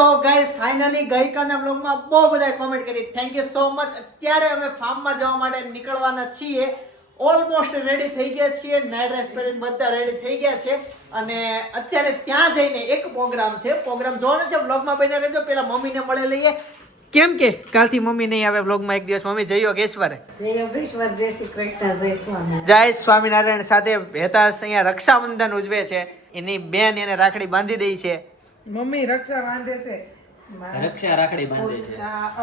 તો guys finally ગઈકાલના બ્લોગમાં બહુ બધા કોમેન્ટ કરી, થેન્ક યુ સો મચ. અત્યારે અમે ફાર્મમાં જવા માટે નીકળવાના છીએ. ઓલમોસ્ટ રેડી થઈ ગયા છીએ, નાઇટ ડ્રેસ પહેરીને બધા રેડી થઈ ગયા છે અને અત્યારે ત્યાં જઈને એક પ્રોગ્રામ છે. પ્રોગ્રામ જોવાનો છે, બ્લોગમાં બન્યા રહેજો. પેલા મમ્મીને મળે લઈએ. કેમ કે કાલથી મમ્મી નહીં આવે બ્લોગમાં, એક દિવસ મમ્મી જય યોગેશ્વર જય યોગેશ્વર, જય શ્રી કૃષ્ણ, જય સ્વામી. જય સ્વામિનારાયણ. સાથે હેતાશ અહીંયા રક્ષાબંધન ઉજવે છે. એની બેન એને રાખડી બાંધી દઈ છે. મમ્મી રક્ષા બાંધે છે, રક્ષા રાખડી બાંધે છે.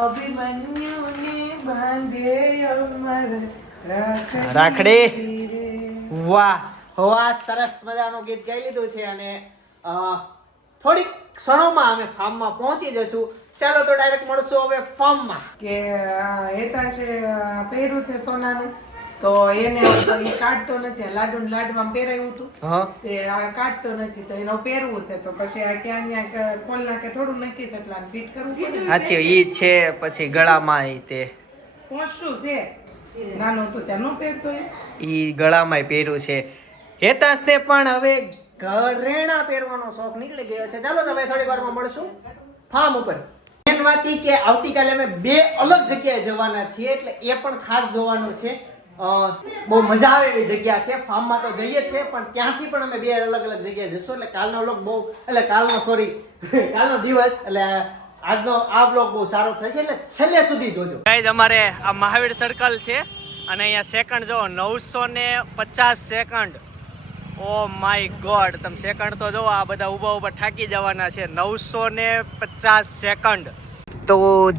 અભિમન્યુને બાંધે અમર રાખડી. વાહ વાહ, સરસ મજાનું ગીત ગાઈ લીધું છે અને થોડીક ક્ષણોમાં અમે ફાર્મમાં પહોંચી જશું. ચાલો તો ડાયરેક્ટ મળશું હવે ફાર્મમાં. કે હેતા છે પહેર્યું છે સોનાનું, તો એને તો એ કાઢતો નથી. લાડમાં પહેરાયું હતું તે આ કાઢતો નથી, તો એનો પહેરવું છે. તો પછી આ ક્યાં ક્યાં ખોલ નાખે, થોડું નક્કી છે એટલે ફિટ કરવું પડે. સાચી ઈ છે. પછી ગળામાં ઈ તે પોસું છે, નાનો તો ત્યાં નો પહેરતો ઈ ગળામાં પહેર્યું છે. હેતાશને પણ હવે ઘરેણા પહેરવાનો શોખ નીકળી ગયો છે. ચાલો તમે થોડી વારમાં મળશું ફાર્મ ઉપર. મેન વાત ઈ કે આવતીકાલે અમે બે અલગ જગ્યાએ જવાના છીએ, એટલે એ પણ ખાસ જોવાનું છે. બહુ મજા આવે એવી જગ્યા છે. ફાર્મમાં તો જઈએ જ છે, પણ ત્યાંથી પણ અમે બે અલગ અલગ જગ્યાએ જઈશું. એટલે કાલનો વ્લોગ બહુ કાલનો દિવસ એટલે આજનો આ બ્લોગ બહુ સારો થશે, એટલે છેલ્લે સુધી જોજો. ગાઈઝ અમારે આ મહાવીર સર્કલ છે અને અહીંયા સેકન્ડ જો 950 સેકન્ડ. ઓ માય ગોડ, તમે સેકન્ડ તો જો, આ બધા ઊભા થાકી જવાના છે. 950 સેકન્ડ. તો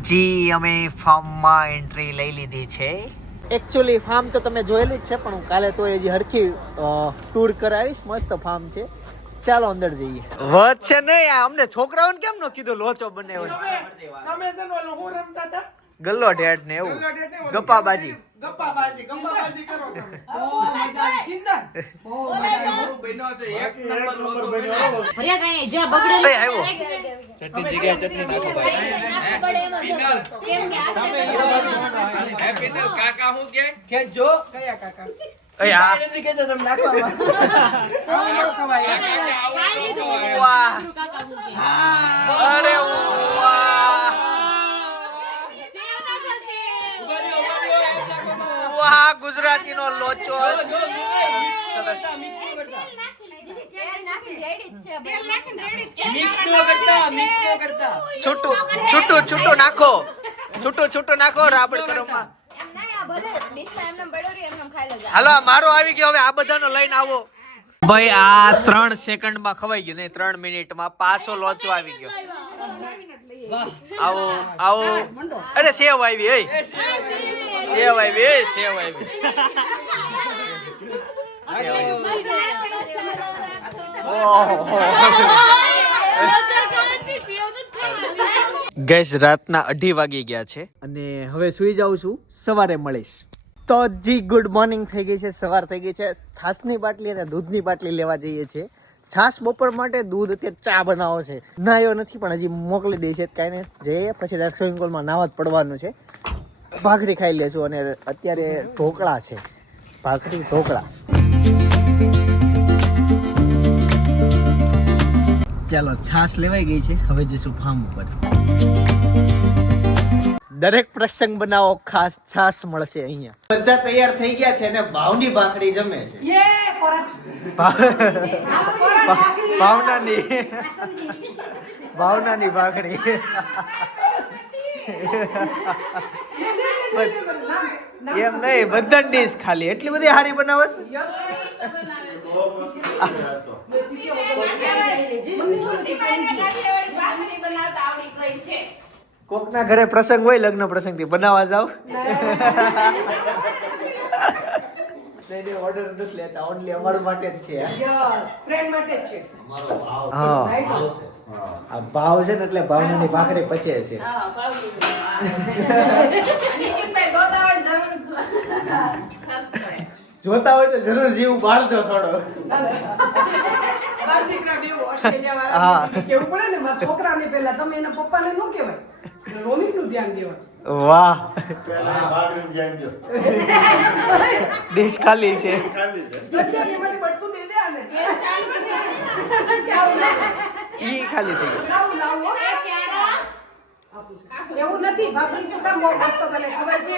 જી અમે ફાર્મમાં એન્ટ્રી લઈ લીધી છે. એકચ્યુઅલી ફાર્મ તો તમે જોયેલું જ છે, પણ હું કાલે તો હજી હરખી ટૂર કરાવીશ. મસ્ત ફાર્મ છે. ચાલો અંદર જઈએ. વાત છે નહીં, અમને છોકરાઓને કેમ નો કીધું લોચો બનાવ્યો? ગલ્લો ઢેટ ને એવું ગપ્પાબાજી કરો તમે. કાકા હું કે જો કયા કાકા અરે વાહ, ગુજરાતી નો લોચો. છૂટું નાખો રાબડ કરો. હાલો મારો આવી ગયો, હવે આ બધાનો લઈને આવો. ભાઈ આ 3 સેકન્ડમાં ખવાઈ ગયું, નહીં 3 મિનિટમાં પાછો લોચો આવી ગયો. આવો. અરે સેવ આવી, સેવ આવી. ગેસ રાતના 2:30 વાગી ગયા છે અને હવે સુઈ જાઉં છું. સવારે મળીશ. તો જી ગુડ મોર્નિંગ થઈ ગઈ છે, સવાર થઈ ગઈ છે. છાસની બાટલી અને દૂધની બાટલી લેવા જઈએ છીએ. છાસ બપોર માટે, દૂધ અત્યારે ચા બનાવો છે. નાયો નથી પણ હજી મોકલી દે છે. કાંઈ નહીં, જઈએ પછી સ્વિમિંગ પુલમાં નાવા જ પડવાનું છે. ભાખરી ખાઈ લેશું અને અત્યારે ઢોકળા છે. ભાખરી ઢોકળા. ચાલો છાસ લેવાઈ ગઈ છે, હવે જઈશું ફાર્મ ઉપર. દરેક પ્રસંગ બનાવો ખાસ છાસ મળશે અહીંયા. બધા તૈયાર થઈ ગયા છે અને ભાવની ભાખરી જમે છે. ભાવનાની ભાખરી. એમ નહીં, બધા ડીશ ખાલી એટલી બધી હારી બનાવે છે. કોકના ઘરે પ્રસંગ હોય, લગ્ન પ્રસંગ થી બનાવવા જાવ. ઓર્ડર નથી લેતા, ઓનલી અમારા માટે જ છે. ફ્રેન્ડ માટે જ છે. હા, આ ભાવ છે ને એટલે ભાવનાની ભાખરી પચે છે. જોતા હોય તો જરૂર જીવ બાળજો થોડો. કેવું પડે ને મારા છોકરાને પેલા, તમે એના પપ્પાને ન કહેવાય, રોમિક નું ધ્યાન દેવા. વાહ, ડીશ ખાલી છે. ઈ ખાલી થઈ ગઈ. આપું છું એવું નથી ભાખરી શું કામ બહુ મસ્ત બને ખબર છે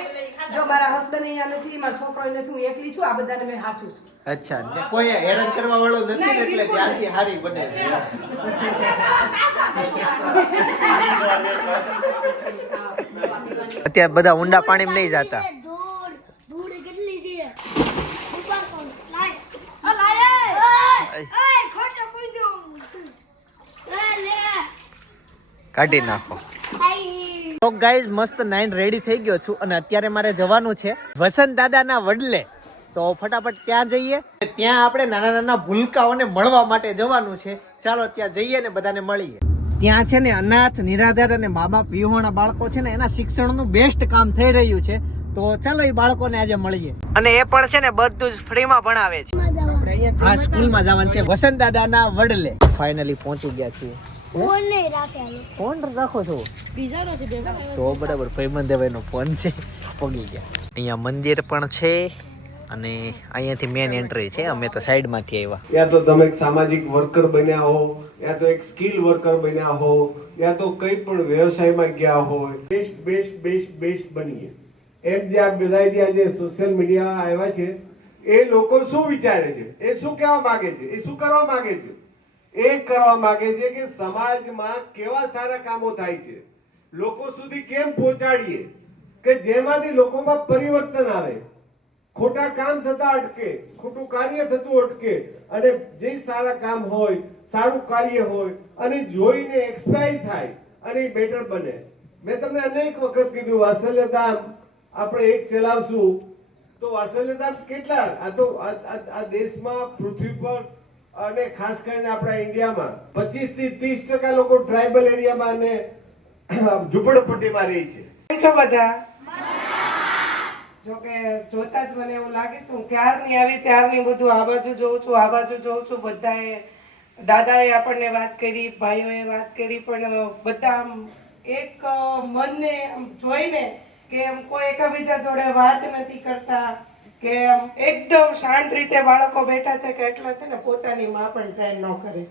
જો મારા હસબન્ડ અહીંયા નથી મારા છોકરો નથી હું એકલી છું આ બધાને મેં હાચું છું અચ્છા ને કોઈ હેરાન કરવા વાળો નથી ને એટલે ત્યાંથી હારી બને છે અત્યારે બધા ઊંડા પાણીમાં નહીં જાતા કાઢી નાખો તો ગાઈઝ મસ્ત નાઈન રેડી થઈ ગયો છું અને અત્યારે મારે જવાનું છે વસંત દાદાના વડલે તો ફટાફટ ત્યાં જઈએ ત્યાં આપણે નાના નાના ભૂલકાઓને મળવા માટે જવાનું છે ચાલો ત્યાં જઈએ ને બધાને મળીએ ત્યાં છે ને અનાથ નિરાધાર અને મા બાપ વિહોણા બાળકો છે ને એના શિક્ષણનું બેસ્ટ કામ થઈ રહ્યું છે તો ચાલો એ બાળકોને આજે મળીએ અને એ પણ છે ને બધું જ ફ્રીમાં ભણાવે છે આ સ્કૂલમાં જવાનું છે વસંત દાદાના વડલે ફાઇનલી પહોંચી ગયા છીએ ફોન રાખો છો તો બરાબર ભાઈબંધ ભાઈનો ફોન છે પગી ગયા અહીંયા મંદિર પણ છે અને અહીંયાથી મેન એન્ટ્રી છે અમે તો સાઈડમાંથી આવ્યા યા તો તમે એક સામાજિક વર્કર બન્યા હો યા તો એક સ્કિલ વર્કર બન્યા હો યા તો કઈ પણ વ્યવસાયમાં ગયા હોય બેસ્ટ બેસ્ટ બેસ્ટ બેસ્ટ બનીએ એમ જે આ બધા જે સોશિયલ મીડિયા આવ્યા છે એ લોકો શું વિચારે છે એ શું કહેવા માંગે છે એ શું કરવા માંગે છે એ કરવા માંગે છે કે સમાજમાં કેવા સારા કામો થાય છે લોકો સુધી કેમ પહોંચાડીએ કે જેમાંથી લોકોમાં પરિવર્તન આવે ખોટા કામ થતા અટકે ખોટું કાર્ય થતું અટકે અને જે સારા કામ હોય સારું કાર્ય હોય અને જોઈને એક્સપાયર થાય અને બેટર બને મેં તમને અનેક વખત કીધું વાત્સલ્યધામ આપણે એક ચલાવશું તો વાત્સલ્યધામ કેટલા આ દેશમાં પૃથ્વી પર અને ખાસ કરીને આપણા ઇન્ડિયામાં 25 થી 30% લોકો ટ્રાઇબલ એરિયામાં અને ઝૂંપડપટ્ટીમાં રહે છે છો બધા જોકે જોતા જ મને એવું લાગે છે હું ક્યારની આવી ત્યારની બધું આ બાજુ જોઉં છું આ બાજુ જોઉં છું બધાએ દાદાએ આપણને વાત કરી ભાઈઓએ વાત કરી પણ બધા આમ એક મનને આમ જોઈને કે એમ કોઈ એકબીજા જોડે વાત નથી કરતા કે આમ એકદમ શાંત રીતે બાળકો બેઠા છે કે એટલા છે ને પોતાની માં પણ ટ્રેન ન કરે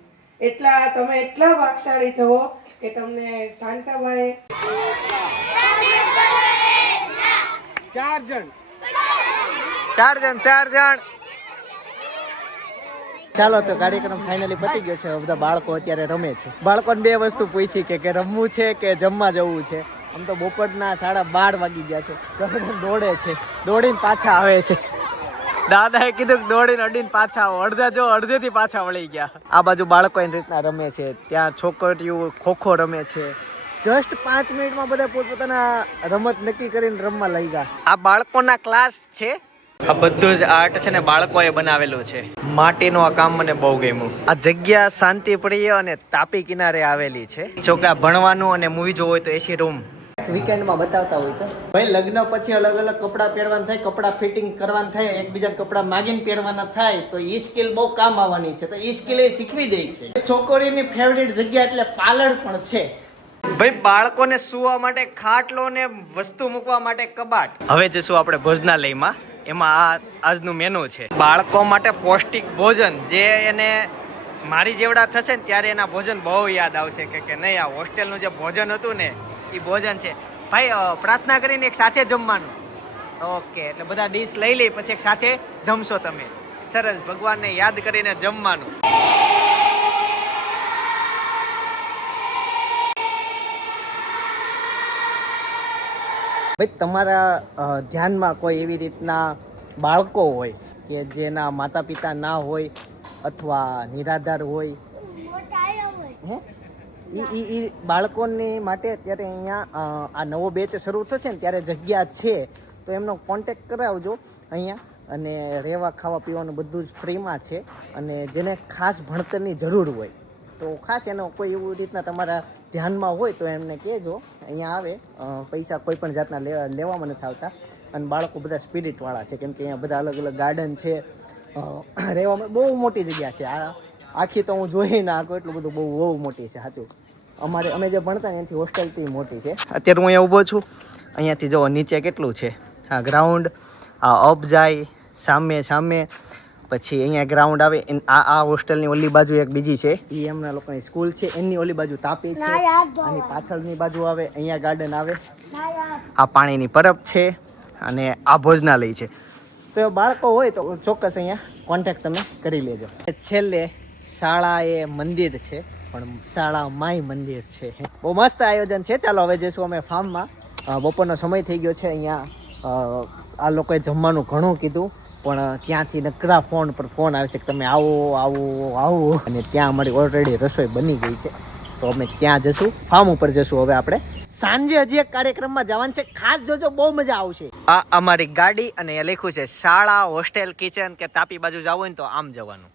એટલા તમે એટલા ભાગશાળી છો કે તમને શાંતાબાઈ ચાર જણ ચાલો તો કાર્યક્રમ ફાઇનલી પતી ગયો છે બધા બાળકો અત્યારે રમે છે બાળકોને બે વસ્તુ પૂછી કે રમવું છે કે જમવા જવું છે આમ તો બપોરના 12:30 વાગી ગયા છે દોડે છે દોડીને પાછા આવે છે દાદાએ કીધું કે દોડીને અડીને પાછા આવો અડધેથી પાછા વળી ગયા આ બાજુ બાળકો એની રીતના રમે છે ત્યાં છોકરીઓ ખોખો રમે છે જસ્ટ 5 મિનિટમાં બધા પોતપોતાના રમત નક્કી કરીને રમવા લઈ ગયા આ બાળકોના ક્લાસ છે આ બધું જ આર્ટ છે ને બાળકોએ બનાવેલું છે માટીનું આ કામ મને બહુ ગમ્યું આ જગ્યા શાંતિપ્રિય અને તાપી કિનારે આવેલી છે જો કે ભણવાનું અને મૂવી જોવું હોય તો એસી રૂમ વીકેન્ડમાં બતાવતા હોય તો ભાઈ લગ્ન પછી અલગ અલગ કપડાં પહેરવાના થાય કપડાં ફિટિંગ કરવાના થાય એકબીજા કપડાં માગીને પહેરવાના થાય તો એ સ્કિલ બહુ કામ આવવાની છે તો એ સ્કિલ એ શીખવી દે છે છોકરીની ફેવરિટ જગ્યા એટલે પાર્લર પણ છે ભાઈ બાળકોને સુવા માટે ખાટલો ને વસ્તુ મૂકવા માટે કબાટ હવે જશું આપણે ભોજનાલયમાં એમાં આજનું મેનુ છે બાળકો માટે પૌષ્ટિક ભોજન જે એને મારી જેવડા થશે ને ત્યારે એના ભોજન બહુ યાદ આવશે કે નહીં આ હોસ્ટેલનું જે ભોજન હતું ને એ ભોજન છે ભાઈ પ્રાર્થના કરીને એક સાથે જમવાનું ઓકે એટલે બધા ડીશ લઈ લઈ પછી એક સાથે જમશો તમે સરસ ભગવાનને યાદ કરીને જમવાનું ભાઈ તમારા ધ્યાનમાં કોઈ એવી રીતના બાળકો હોય કે જેના માતા પિતા ના હોય અથવા નિરાધાર હોય એ બાળકોની માટે અત્યારે અહીંયા આ નવો બેચ શરૂ થશે ને ત્યારે જગ્યા છે તો એમનો કોન્ટેક્ટ કરાવજો અહીંયા અને રહેવા ખાવા પીવાનું બધું જ ફ્રીમાં છે અને જેને ખાસ ભણતરની જરૂર હોય તો ખાસ એનો કોઈ એવું રીતના તમારા ધ્યાનમાં હોય તો એમને કહેજો અહીંયા આવે પૈસા કોઈ પણ જાતના લેવામાં નથી આવતા અને બાળકો બધા સ્પિરિટવાળા છે કેમ કે અહીંયા બધા અલગ અલગ ગાર્ડન છે રહેવામાં બહુ મોટી જગ્યા છે આ આખી તો હું જોઈ ના આખું એટલું બધું બહુ મોટી છે સાચું અમે જે ભણતા ને એનાથી હોસ્ટેલથી મોટી છે અત્યારે હું અહીંયા ઊભો છું અહીંયાથી જો નીચે કેટલું છે હા ગ્રાઉન્ડ આ અપ જાય સામે પછી અહીંયા ગ્રાઉન્ડ આવે આ હોસ્ટેલની ઓલી બાજુ એક બીજી છે એ એમના લોકોની સ્કૂલ છે. એની ઓલી બાજુ તાપી છે. આની પાછળની બાજુ આવે અહીંયા ગાર્ડન આવે. આ પાણીની પરબ છે અને આ ભોજનાલય છે. તો બાળકો હોય તો ચોક્કસ અહીંયા કોન્ટેક્ટ તમે કરી લેજો. છેલ્લે શાળા એ મંદિર છે પણ શાળા માય મંદિર છે. બહુ મસ્ત આયોજન છે. ચાલો હવે જઈશું અમે ફાર્મમાં. બપોરનો સમય થઈ ગયો છે. અહીંયા આ લોકોએ જમવાનું ઘણું કીધું પણ ત્યાંથી નકરા ફોન પર ફોન આવે છે કે તમે આવો આવો આવો અને ત્યાં અમારી ઓલરેડી રસોઈ બની ગઈ છે. તો અમે ત્યાં જશું, ફાર્મ ઉપર જશું. હવે આપણે સાંજે હજી એક કાર્યક્રમમાં જવાનું છે. ખાસ જોજો, બહુ મજા આવશે. આ અમારી ગાડી અને એ લખ્યું છે શાળા હોસ્ટેલ કિચન કે તાપી બાજુ જવું હોય ને તો આમ જવાનું.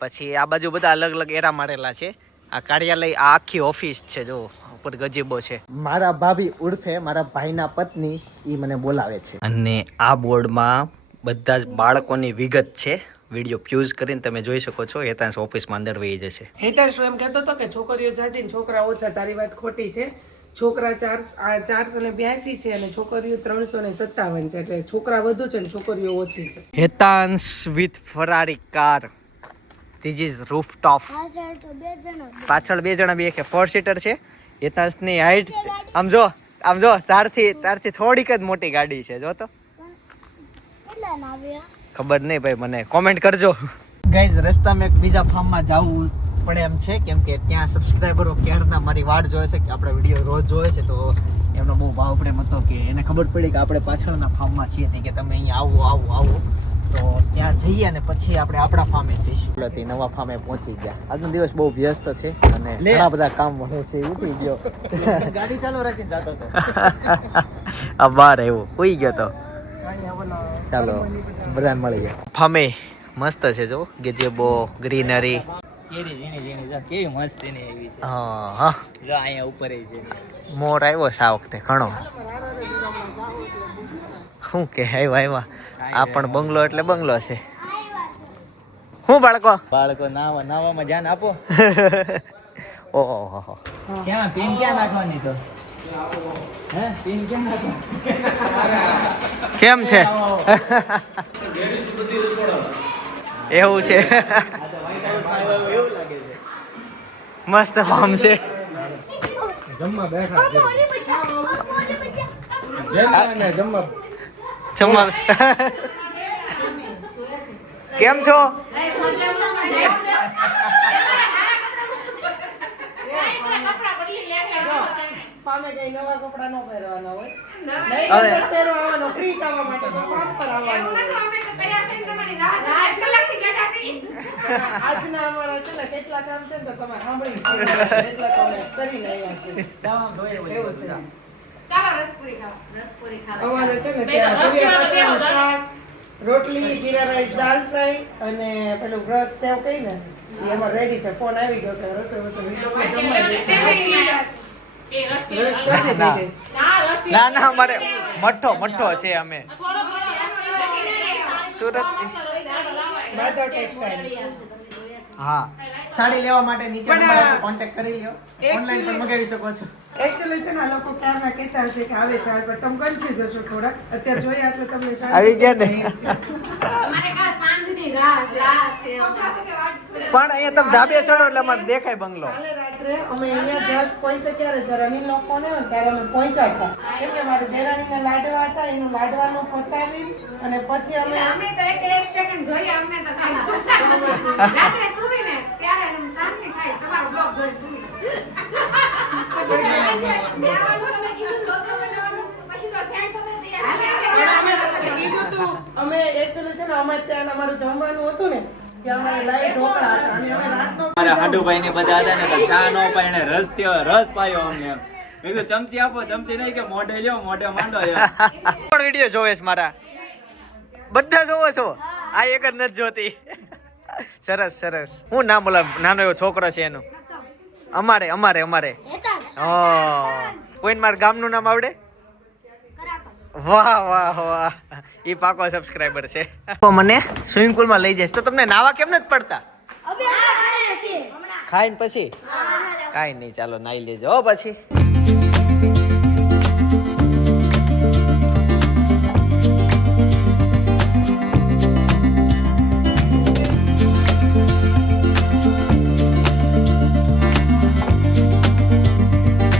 પછી આ બાજુ બધા અલગ અલગ એરા મારેલા છે. આ કાર્યાલય આ આખી ઓફિસ છે. જો ઉપર ગજીબો છે. મારા ભાભી ઉર્ફે મારા ભાઈના પત્ની એ મને બોલાવે છે. અને આ બોર્ડમાં બધા જ બાળકોની વિગત છે. વિડીયો પ્યુઝ કરીને તમે જોઈ શકો છો. હેતાંશ ઓફિસમાં અંદર વહી જશે. હેતાંશ એમ કહેતો હતો કે છોકરીઓ જાજી ને છોકરા ઓછા. તારી વાત ખોટી છે. છોકરા 482 છે અને છોકરીઓ 357 છે. એટલે છોકરા વધુ છે ને છોકરીઓ ઓછી છે. Hetansh with Ferrari car. This is rooftop. પાછળ બે જણા બે કે 4 સીટર છે. હેતાંશની હાઈટ આમ જો તારથી થોડીક જ મોટી ગાડી છે. જો તો ખબર નહીં ભાઈ, મને કોમેન્ટ કરજો. ગાઈઝ રસ્તામાં એક બીજા ફાર્મમાં જવું પડે એમ છે કેમ કે ત્યાં સબસ્ક્રાઈબરો ક્યારના મારી વાડ જોવે છે કે આપણે વિડીયો રોજ જોવે છે. તો એમનો બહુ ભાવ પ્રેમ હતો કે એને ખબર પડી કે આપણે પાછળના ફાર્મમાં છીએ કે તમે અહીંયા આવો. તો ત્યાં જઈએ અને પછી આપણે આપણા ફાર્મે જઈશું. નવા ફાર્મે પહોંચી ગયા. આજનો દિવસ બહુ વ્યસ્ત છે અને ઘણા બધા કામ વધે છે. ઉઠી ગયો, ગાડી ચાલુ રાખીને જતો હતો. આ બાર આવ્યો, ઉઈ ગયો તો. ચાલો બધાને મળી ગયા. ફાર્મે મસ્ત છે. જો ગેજેબો, ગ્રીનરી. કેરી ઝીણી ઝીણી જો કેવી મસ્ત એની આવી છે. હા જો અહીંયા ઉપર એ છે. મોર આવ્યો છે આ વખતે ઘણો. શું કે આવ્યા આ પણ બંગલો એટલે બંગલો છે. શું બાળકો નાવામાં ધ્યાન આપો. ઓહો ક્યાં પિન ક્યાં નાખવાની તો હે પિન ક્યાં નાખવાની? કેમ છે? એવું છે. એવું લાગે છે. મસ્ત ફાર્મ છે. જમવા કેમ છો? ફાર્મે જઈ નવા કપડા નો પહેરવાના હોય. નહીં પહેરવાનો ફ્રી થવા માટે તો ફાર્મ પર આવવાનું. આજના અમારા છે ને કેટલા કામ છે ને તો તમે સાંભળી શકો. એટલા કામ કરીને આવ્યા છે. એવું છે. અમારે છે ને ત્યાં ભજીયા પાત્રાનું શાક, રોટલી, જીરા રાઈસ, દાલ ફ્રાય અને પેલું બ્રશ સેવ કઈ ને એ અમારે રેડી છે. ફોન આવી ગયો કે રસોઈ જમવાઈ ના અમારે મઠ્ઠો છે. અમે સુરત. હા, સાડી લેવા માટે નીચે કોન્ટેક્ટ કરી લ્યો. ઓનલાઈન પણ મંગાવી શકો છો. એકચ્યુઅલી છે ને આ લોકો ક્યારના કહેતા હશે કે આવે છે પણ તમે કન્ફ્યુઝ હશો થોડા. અત્યારે જોયા એટલે તમને આવી ગયા ને. પણ અહીંયા તમે ધાબે ચડો એટલે અમારે દેખાય બંગલો. કાલે રાત્રે અમે અહીંયા જસ્ટ પહોંચ્યા ત્યારે જરા અનિલનો ફોન આવ્યો ને ત્યારે અમે પહોંચ્યા હતા. કેમ કે મારે દેરાણીના લાડવા હતા, એનું લાડવાનું પતાવી અને પછી અમે તો એક સેકન્ડ જોઈએ. અમને તો રાત્રે સુવીને ત્યારે શાંતિ થાય. તમારો બ્લોગ જોઈ સુવી. અમે એકચ્યુઅલી છે ને અમે ત્યાં અમારું જમવાનું હતું ને ત્યાં અમારે લાઈવ ઢોકળા હતા અને અમે રાતનો મારા હાડુભાઈ ને બધા હતા ને તો ચા નો પાઈને રસ પાયો અમને. મેં કીધું ચમચી આપો. ચમચી નહીં કે મોઢે લ્યો, મોઢે માંડો. પણ વિડીયો જોવે છે મારા બધા જોવો છો? આ એક જ નથી જોતી. સરસ. હું નામ બોલા નાનો એવો છોકરો છે એનું? અમારે કોઈને મારા ગામનું નામ આવડે? વાહ ઈ પાકો સબસ્ક્રાઇબર છે. તો મને સ્વિમિંગ પુલ માં લઈ જઈશ તો તમને નાવા કેમ નથી પડતા? ખાઈને પછી કાઈ નહીં, ચાલો નાઈ લેજો પછી.